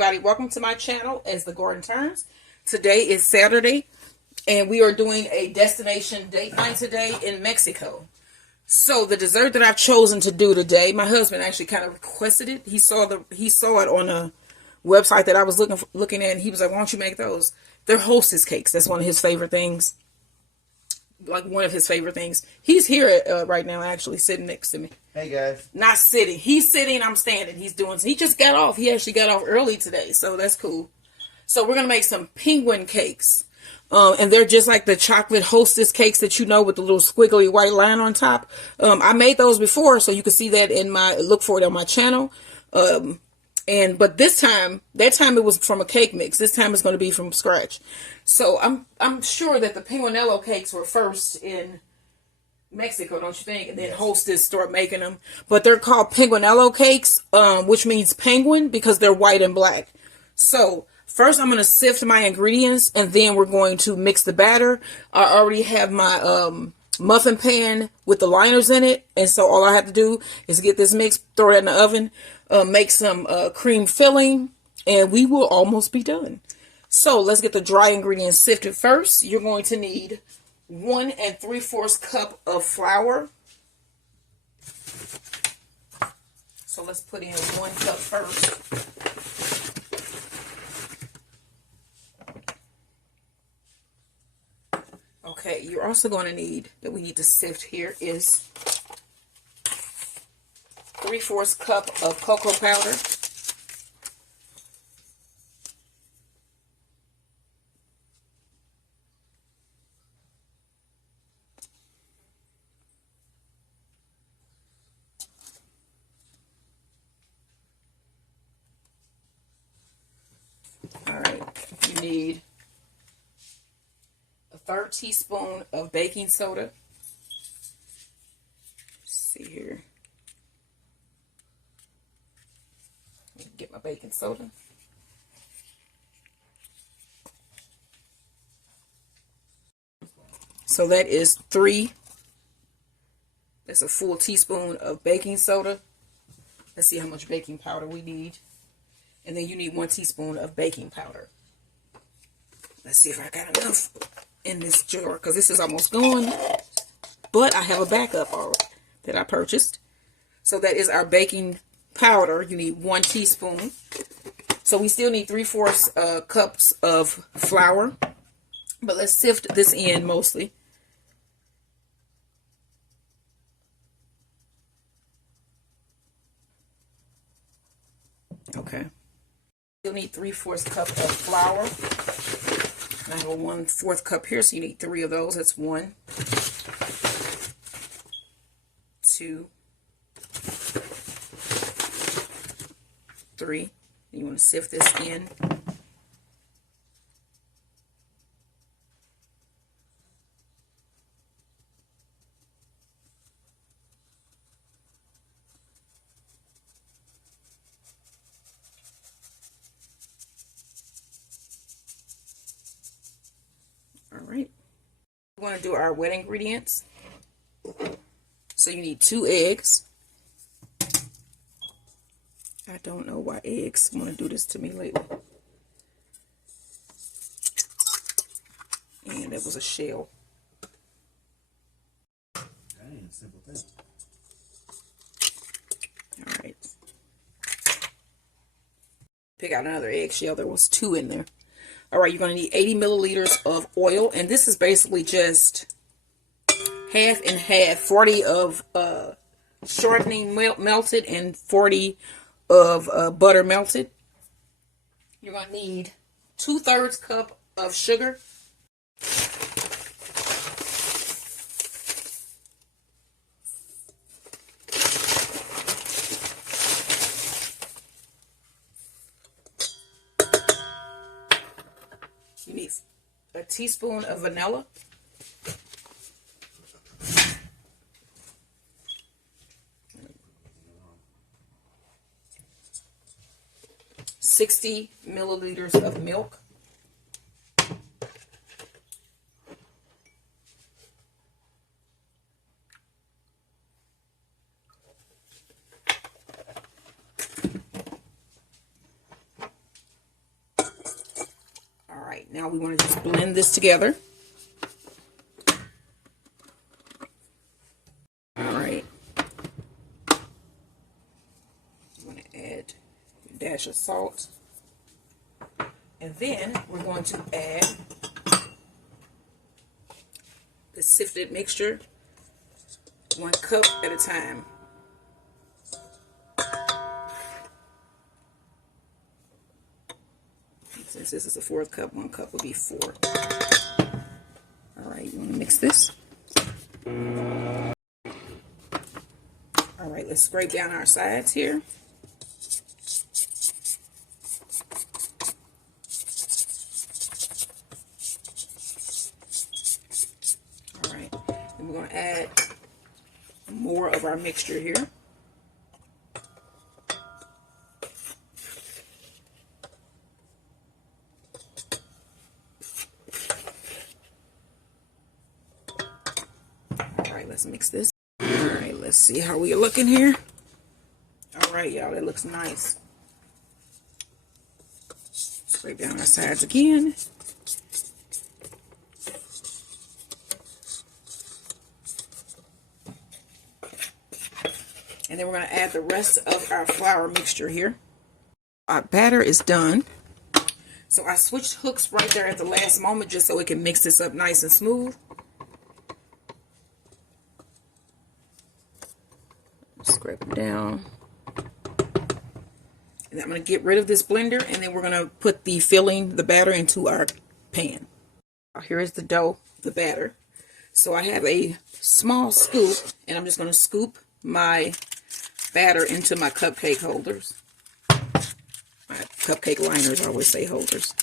everybody, welcome to my channel as the Garden Turns. Today is Saturday and we are doing a destination date night today in Mexico. So the dessert that I've chosen to do today, my husband actually kind of requested it. He saw it on a website that I was looking at, and he was like, why don't you make those? They're Hostess cakes. That's one of his favorite things. Like one of his favorite things. He's here right now, actually sitting next to me. Hey guys. Not sitting. He's sitting. I'm standing. He just got off. He actually got off early today, so that's cool. So we're gonna make some penguin cakes, and they're just like the chocolate Hostess cakes that you know with the little squiggly white line on top. I made those before, so you can see that in look for it on my channel. But that time it was from a cake mix. This time it's going to be from scratch. So I'm sure that the Pinguinello cakes were first in Mexico, don't you think? And then Hostess started making them. But they're called Pinguinello cakes, which means penguin because they're white and black. So first I'm going to sift my ingredients and then we're going to mix the batter. I already have my muffin pan with the liners in it, and so all I have to do is get this mix, throw it in the oven, make some cream filling, and we will almost be done. So let's get the dry ingredients sifted first. You're going to need 1 3/4 cup of flour. So let's put in 1 cup first. Okay, you're also going to need, that we need to sift here, is 3/4 cup of cocoa powder. All right, you need 1/3 teaspoon of baking soda. Let's see here. Let me get my baking soda. So that is that's a full teaspoon of baking soda. Let's see how much baking powder we need. And then you need 1 teaspoon of baking powder. Let's see if I got enough in this jar, because this is almost gone, but I have a backup that I purchased. So that is our baking powder. You need 1 teaspoon. So we still need 3/4 cups of flour, but let's sift this in mostly. Okay, you'll need 3/4 cup of flour. I have a 1/4 cup here, so you need 3 of those. That's 1, 2, 3. You want to sift this in. Alright, we want to do our wet ingredients. So you need 2 eggs. I don't know why eggs want to do this to me lately. And that was a shell. That ain't a simple thing. Alright. Pick out another eggshell. There was 2 in there. Alright, you're going to need 80 milliliters of oil. And this is basically just half and half. 40 of shortening melted and 40 of butter melted. You're going to need 2/3 cup of sugar. You need a teaspoon of vanilla. $60 milliliters of milk. Now we want to just blend this together. All right. I'm going to add a dash of salt. And then we're going to add the sifted mixture, 1 cup at a time. Since this is a 4th cup, 1 cup will be 4. All right, you want to mix this. All right, let's scrape down our sides here. All right, and we're going to add more of our mixture here. Let's mix this. All right, let's see how we are looking here. All right, y'all, that looks nice. Scrape down our sides again. And then we're going to add the rest of our flour mixture here. Our batter is done. So I switched hooks right there at the last moment just so we can mix this up nice and smooth. Scrape it down. And I'm going to get rid of this blender, and then we're going to put the filling, the batter, into our pan. Here is the dough, the batter. So I have a small scoop, and I'm just going to scoop my batter into my cupcake holders. My cupcake liners, I always say holders.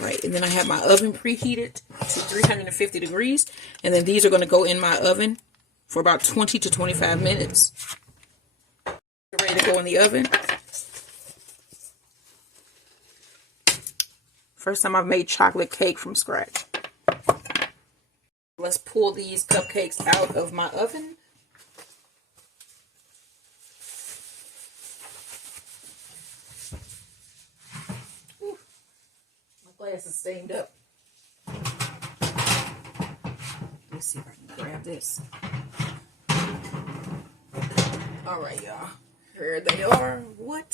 Right, and then I have my oven preheated to 350 degrees, and then these are going to go in my oven for about 20 to 25 minutes. They're ready to go in the oven. First time I've made chocolate cake from scratch. Let's pull these cupcakes out of my oven. Glass is stained up. Let's see if I can grab this. Alright, y'all. Here they are. What?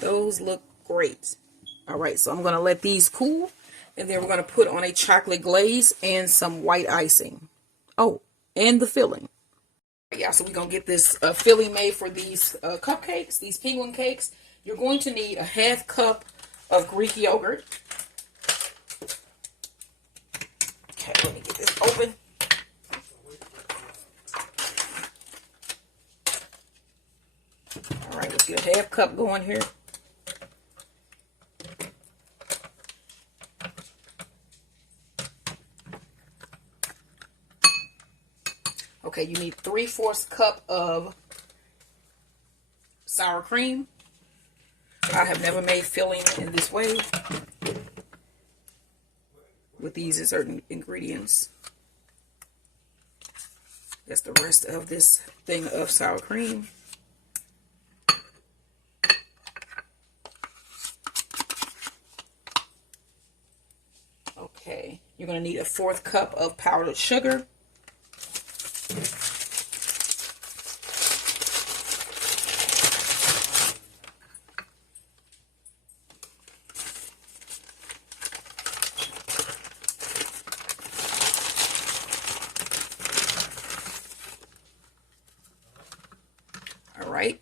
Those look great. Alright, so I'm going to let these cool. And then we're going to put on a chocolate glaze and some white icing. Oh, and the filling. Yeah, so we're going to get this filling made for these cupcakes, these penguin cakes. You're going to need a 1/2 cup of Greek yogurt. Okay, let me get this open. All right, let's get a 1/2 cup going here. Okay, you need 3/4 cup of sour cream. I have never made filling in this way with these certain ingredients. That's the rest of this thing of sour cream. Okay, you're going to need a 1/4 cup of powdered sugar.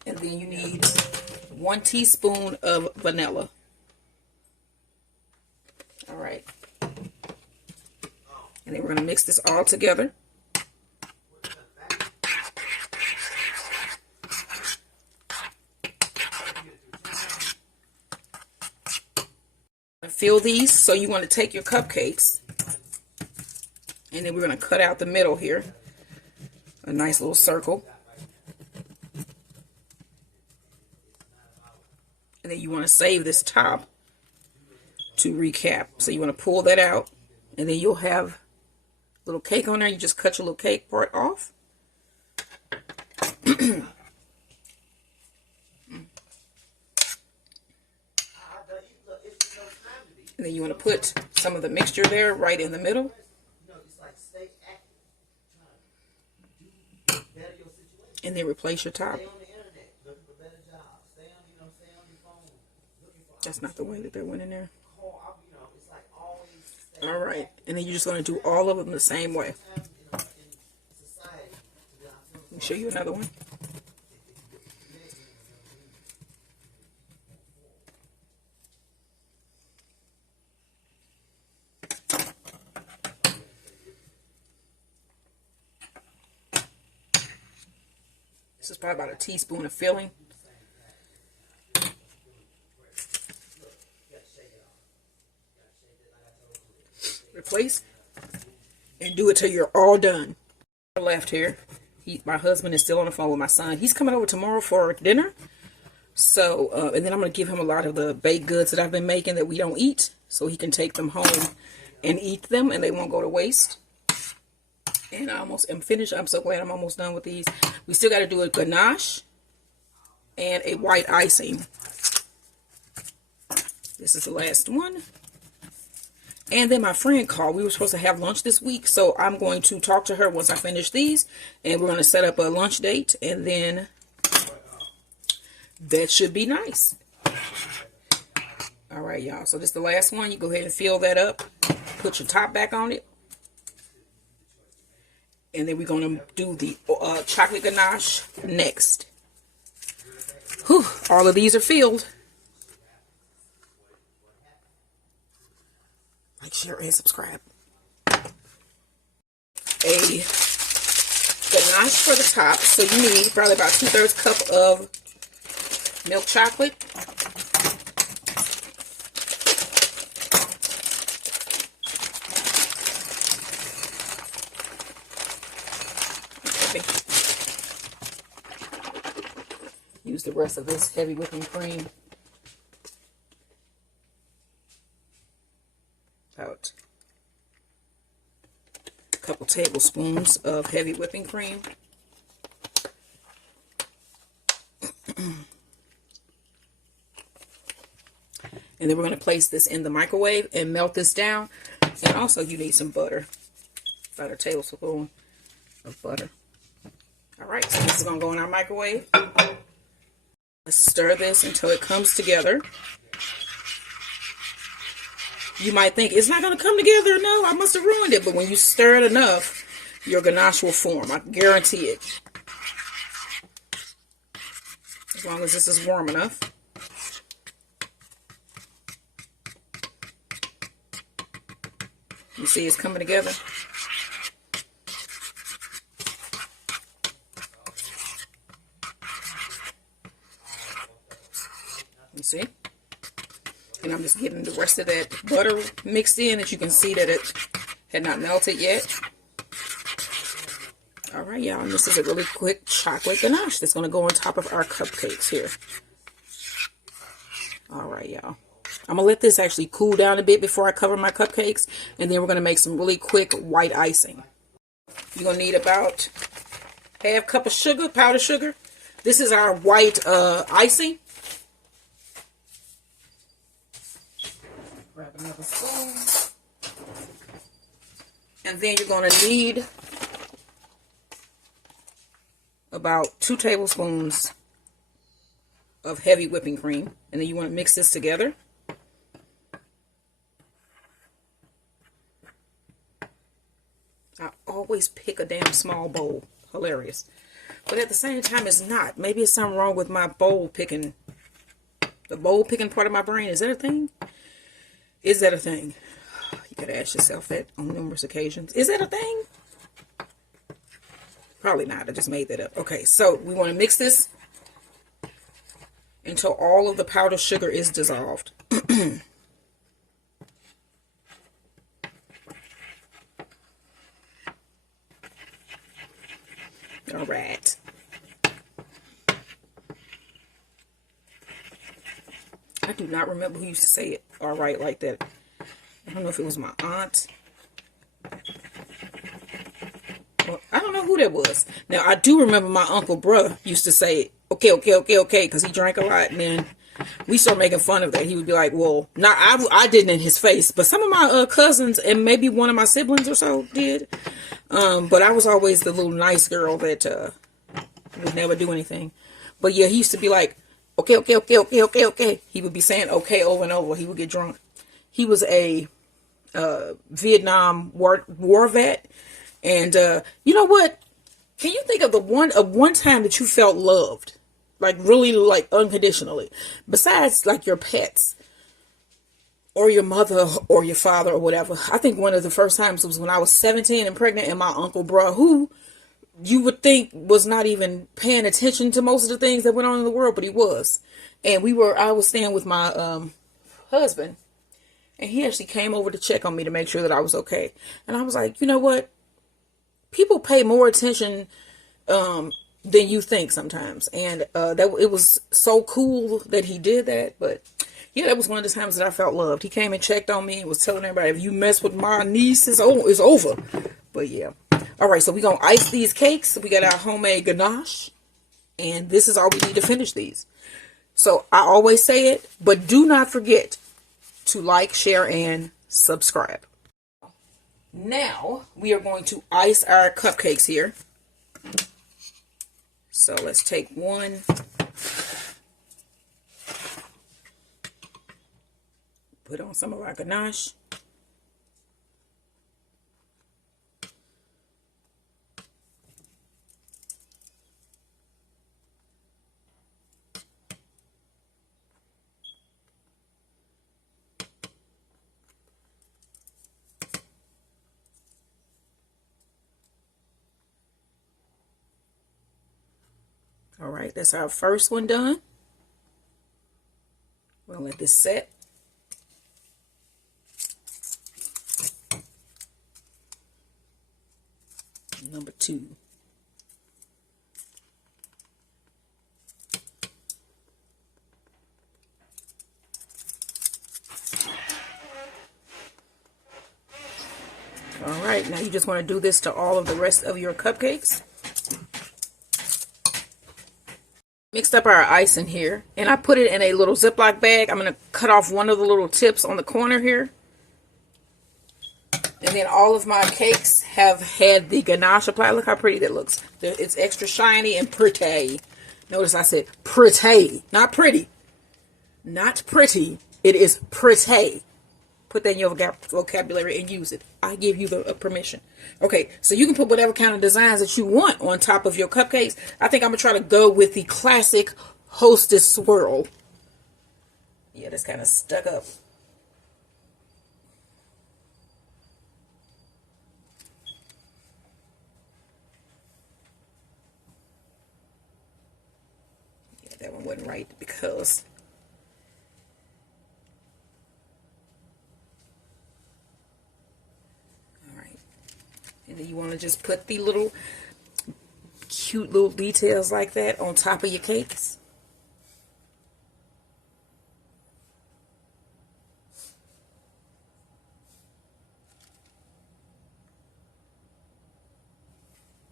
And then you need 1 teaspoon of vanilla. All right. And then we're going to mix this all together. Fill these. So you want to take your cupcakes, and then we're going to cut out the middle here, a nice little circle. And then you want to save this top to recap. So you want to pull that out, and then you'll have a little cake on there. You just cut your little cake part off. And then you want to put some of the mixture there right in the middle. And then replace your top. That's not the way that they went in there. All right. And then you're just going to do all of them the same way. Let me show you another one. This is probably about a teaspoon of filling. Replace and do it till you're all done. Left here. My husband is still on the phone with my son. He's coming over tomorrow for dinner. So, and then I'm going to give him a lot of the baked goods that I've been making that we don't eat, so he can take them home and eat them, and they won't go to waste. And I almost am finished. I'm so glad I'm almost done with these. We still got to do a ganache and a white icing. This is the last one. And then my friend called. We were supposed to have lunch this week, so I'm going to talk to her once I finish these, and we're going to set up a lunch date, and then that should be nice. All right, y'all. So this is the last one. You go ahead and fill that up. Put your top back on it. And then we're going to do the chocolate ganache next. Whew, all of these are filled. Like, share, and subscribe. A ganache for the top. So you need probably about 2/3 cup of milk chocolate. Use the rest of this heavy whipping cream. About a couple tablespoons of heavy whipping cream. And then we're going to place this in the microwave and melt this down. And also you need some butter. About a tablespoon of butter. Alright, so this is going to go in our microwave. Let's stir this until it comes together. You might think, it's not going to come together. No, I must have ruined it. But when you stir it enough, your ganache will form. I guarantee it. As long as this is warm enough. You see it's coming together? You see? And I'm just getting the rest of that butter mixed in, that you can see that it had not melted yet. Alright, y'all, and this is a really quick chocolate ganache that's going to go on top of our cupcakes here. Alright, y'all. I'm going to let this actually cool down a bit before I cover my cupcakes, and then we're going to make some really quick white icing. You're going to need about half cup of sugar, powdered sugar. This is our white icing. Grab another spoon. And then you're going to need about 2 tablespoons of heavy whipping cream. And then you want to mix this together. I always pick a damn small bowl. Hilarious. But at the same time, it's not. Maybe it's something wrong with my bowl picking The bowl picking part of my brain. Is that a thing? Is that a thing? You gotta ask yourself that on numerous occasions. Is that a thing? Probably not. I just made that up. Okay, so we want to mix this until all of the powdered sugar is dissolved. All right. I do not remember who used to say it all right like that. I don't know if it was my aunt. Well, I don't know who that was. Now, I do remember my uncle brother used to say, okay, okay, okay, okay, because he drank a lot. And then we started making fun of that. He would be like, well, not I didn't in his face, but some of my cousins and maybe one of my siblings or so did. But I was always the little nice girl that would never do anything. But yeah, he used to be like, okay, okay, okay, okay, okay, okay. He would be saying okay over and over. He would get drunk. He was a Vietnam war vet. And you know what? Can you think of one time that you felt loved? Like really like unconditionally? Besides like your pets or your mother or your father or whatever. I think one of the first times was when I was 17 and pregnant, and my uncle bro, who you would think was not even paying attention to most of the things that went on in the world, but he was. And I was staying with my husband, and he actually came over to check on me to make sure that I was okay. And I was like, you know what? People pay more attention than you think sometimes. And that it was so cool that he did that. But yeah, that was one of the times that I felt loved. He came and checked on me and was telling everybody, if you mess with my niece, it's over. But yeah. All right, so we're going to ice these cakes. We got our homemade ganache. And this is all we need to finish these. So I always say it, but do not forget to like, share, and subscribe. Now we are going to ice our cupcakes here. So let's take one. Put on some of our ganache. All right, that's our first one done. We're going to let this set. Number 2. All right, now you just want to do this to all of the rest of your cupcakes. Mixed up our icing here, and I put it in a little Ziploc bag. I'm going to cut off one of the little tips on the corner here. And then all of my cakes have had the ganache applied. Look how pretty that looks. It's extra shiny and pretty. Notice I said pretty, not pretty. Not pretty. It is pretty. Put that in your vocabulary and use it. I give you the permission. Okay, so you can put whatever kind of designs that you want on top of your cupcakes. I think I'm going to try to go with the classic Hostess swirl. Yeah, that's kind of stuck up. Yeah, that one wasn't right because... And then you want to just put the little cute little details like that on top of your cakes.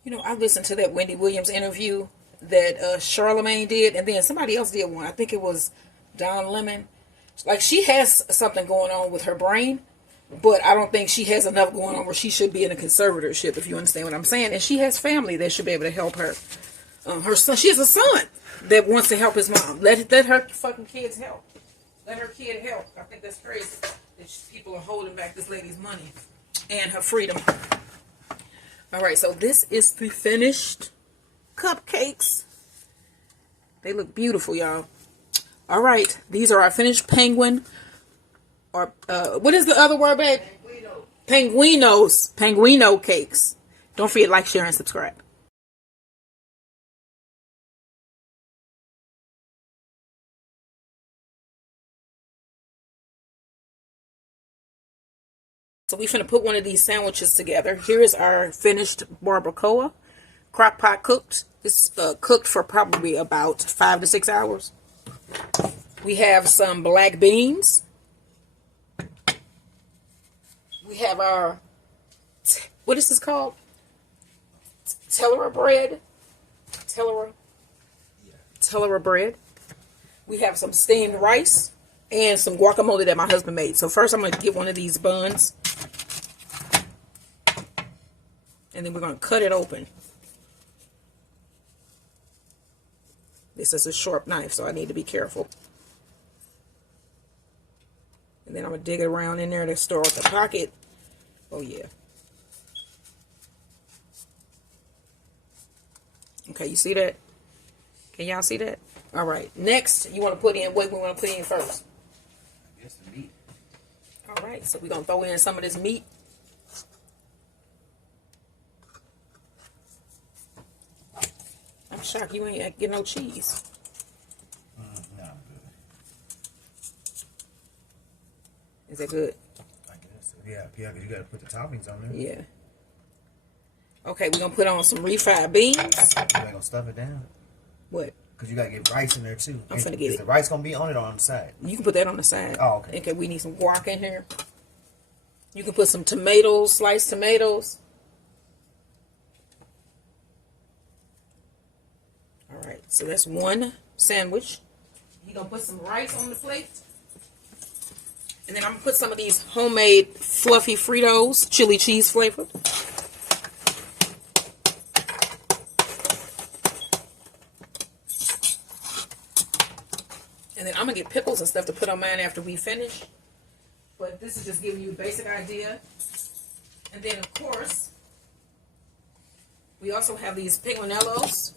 You know, I listened to that Wendy Williams interview that Charlemagne did, and then somebody else did one. I think it was Don Lemon. Like, she has something going on with her brain. But I don't think she has enough going on where she should be in a conservatorship, if you understand what I'm saying. And she has family that should be able to help her. Her son, she has a son that wants to help his mom. Let her fucking kids help. Let her kid help. I think that's crazy that people are holding back this lady's money and her freedom. All right, so this is the finished cupcakes. They look beautiful, y'all. All right, these are our finished penguin, or what is the other word, babe? Pinguinos. Pinguino cakes. Don't forget to like, share, and subscribe. So we're finna put one of these sandwiches together. Here is our finished barbacoa, crock pot cooked. This cooked for probably about 5 to 6 hours. We have some black beans. We have our, what is this called? Tellera bread. Tellera bread. We have some steamed rice and some guacamole that my husband made. So first I'm going to get one of these buns. And then we're going to cut it open. This is a sharp knife, so I need to be careful. And then I'm going to dig it around in there to store out the pocket. Oh, yeah. Okay, you see that? Can y'all see that? All right. Next, you want to put in what we want to put in first? I guess the meat. All right, so we're going to throw in some of this meat. I'm shocked you ain't get no cheese. No, I'm good. Is that good? I guess. Yeah, because you got to put the toppings on there. Yeah. Okay, we're going to put on some refried beans. You ain't going to stuff it down? What? Because you got to get rice in there, too. I'm finna get it. Is the rice going to be on it or on the side? You can put that on the side. Oh, okay. Okay, we need some guac in here. You can put some tomatoes, sliced tomatoes. All right, so that's one sandwich. You're going to put some rice on the plate. And then I'm going to put some of these homemade fluffy Fritos, chili cheese flavored. And then I'm going to get pickles and stuff to put on mine after we finish. But this is just giving you a basic idea. And then, of course, we also have these pinguinellos.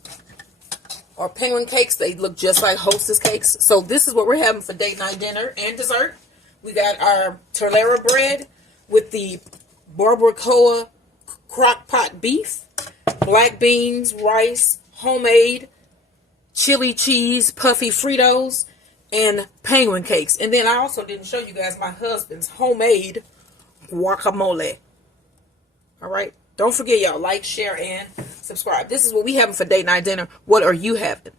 Or penguin cakes. They look just like Hostess cakes. So this is what we're having for date night dinner and dessert. We got our Tellera bread with the barbacoa crock pot beef, black beans, rice, homemade, chili cheese, puffy Fritos, and penguin cakes. And then I also didn't show you guys my husband's homemade guacamole. All right. Don't forget, y'all, like, share, and subscribe. This is what we having for date night dinner. What are you having?